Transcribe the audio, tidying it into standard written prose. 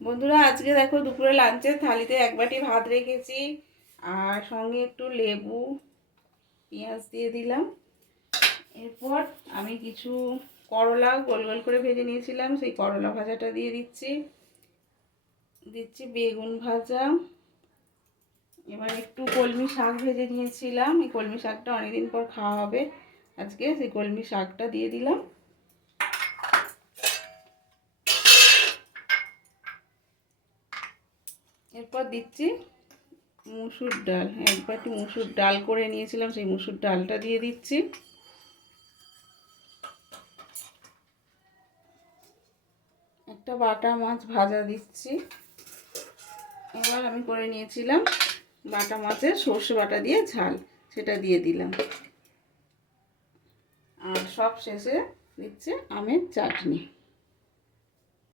বন্ধুরা আজকে দেখো দুপুরে লাঞ্চের থালিতে এক বাটি ভাত রেখেছি আর সঙ্গে একটু লেবু পেঁয়াজ দিয়ে দিলাম। এরপর আমি কিছু করলা গোল গোল করে ভেজে নিয়েছিলাম, সেই করলা ভাজাটা দিয়ে দিচ্ছি বেগুন ভাজা। এবার একটু কলমি শাক ভেজে নিয়েছিলাম, এই কলমি শাকটা অনেকদিন পর খাওয়া হবে আজকে, সেই কলমি শাকটা দিয়ে দিলাম। এরপর দিচ্ছি মুসুর ডাল, একবার একটু মুসুর ডাল করে নিয়েছিলাম, সেই মুসুর ডালটা দিয়ে দিচ্ছি। একটা বাটা মাছ ভাজা দিচ্ছি। এবার আমি করে নিয়েছিলাম বাটা মাছের সর্ষে বাটা দিয়ে ঝাল, সেটা দিয়ে দিলাম। আর সব শেষে দিচ্ছে আমের চাটনি।